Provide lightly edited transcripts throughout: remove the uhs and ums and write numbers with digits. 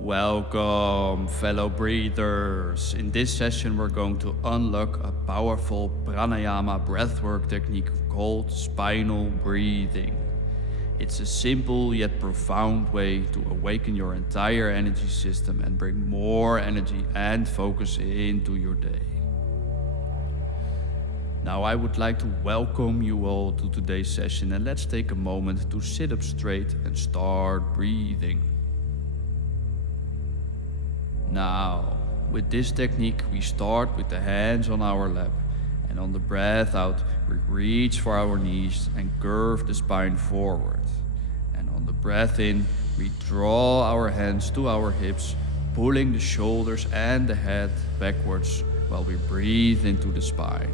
Welcome, fellow breathers. In this session, we're going to unlock a powerful pranayama breathwork technique called spinal breathing. It's a simple yet profound way to awaken your entire energy system and bring more energy and focus into your day. Now, I would like to welcome you all to today's session, and let's take a moment to sit up straight and start breathing. Now, with this technique, we start with the hands on our lap, and on the breath out, we reach for our knees and curve the spine forward. And on the breath in, we draw our hands to our hips, pulling the shoulders and the head backwards while we breathe into the spine.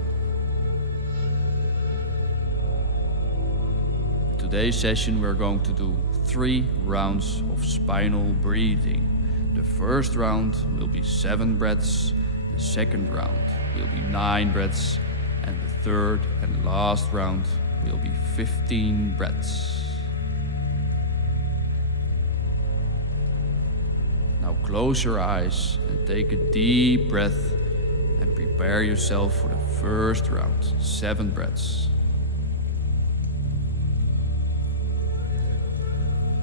In today's session, we're going to do 3 rounds of spinal breathing. The first round will be 7 breaths, the second round will be 9 breaths, and the third and last round will be 15 breaths. Now close your eyes and take a deep breath and prepare yourself for the first round, 7 breaths.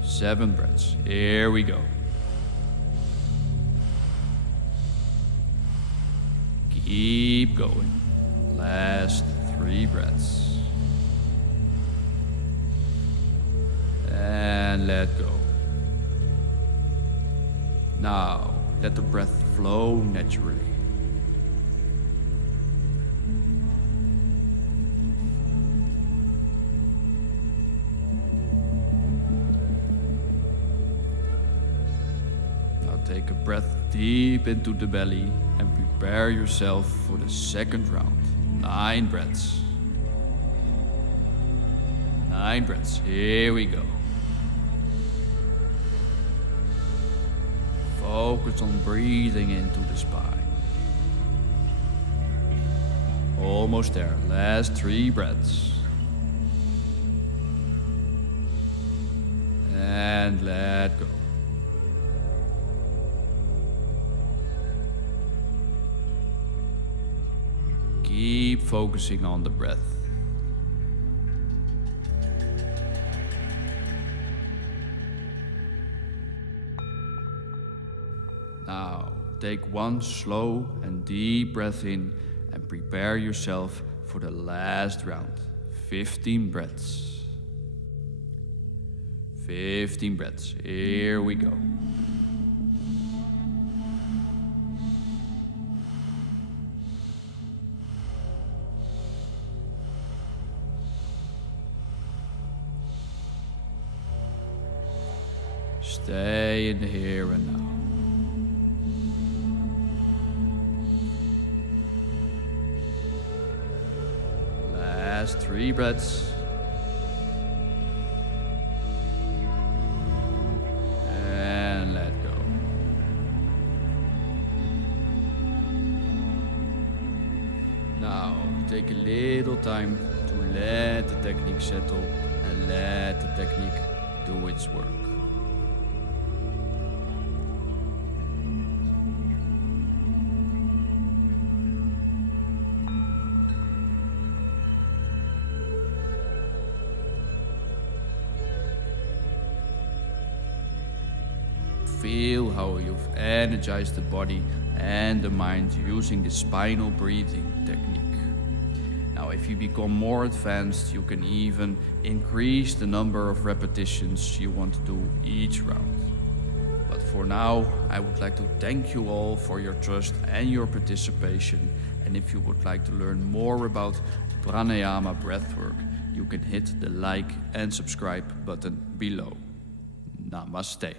7 breaths, here we go. Keep going. Last 3 breaths. And let go. Now, let the breath flow naturally. Now take a breath deep into the belly and prepare yourself for the second round. 9 breaths. 9 breaths. Here we go. Focus on breathing into the spine. Almost there. Last 3 breaths. And let go. Keep focusing on the breath. Now, take 1 slow and deep breath in and prepare yourself for the last round. 15 breaths. 15 breaths. Here we go. Stay in the here and now. Last 3 breaths. And let go. Now, take a little time to let the technique settle and let the technique do its work. Feel how you've energized the body and the mind using the spinal breathing technique. Now, if you become more advanced, you can even increase the number of repetitions you want to do each round. But for now, I would like to thank you all for your trust and your participation. And if you would like to learn more about pranayama breathwork, you can hit the like and subscribe button below. Namaste.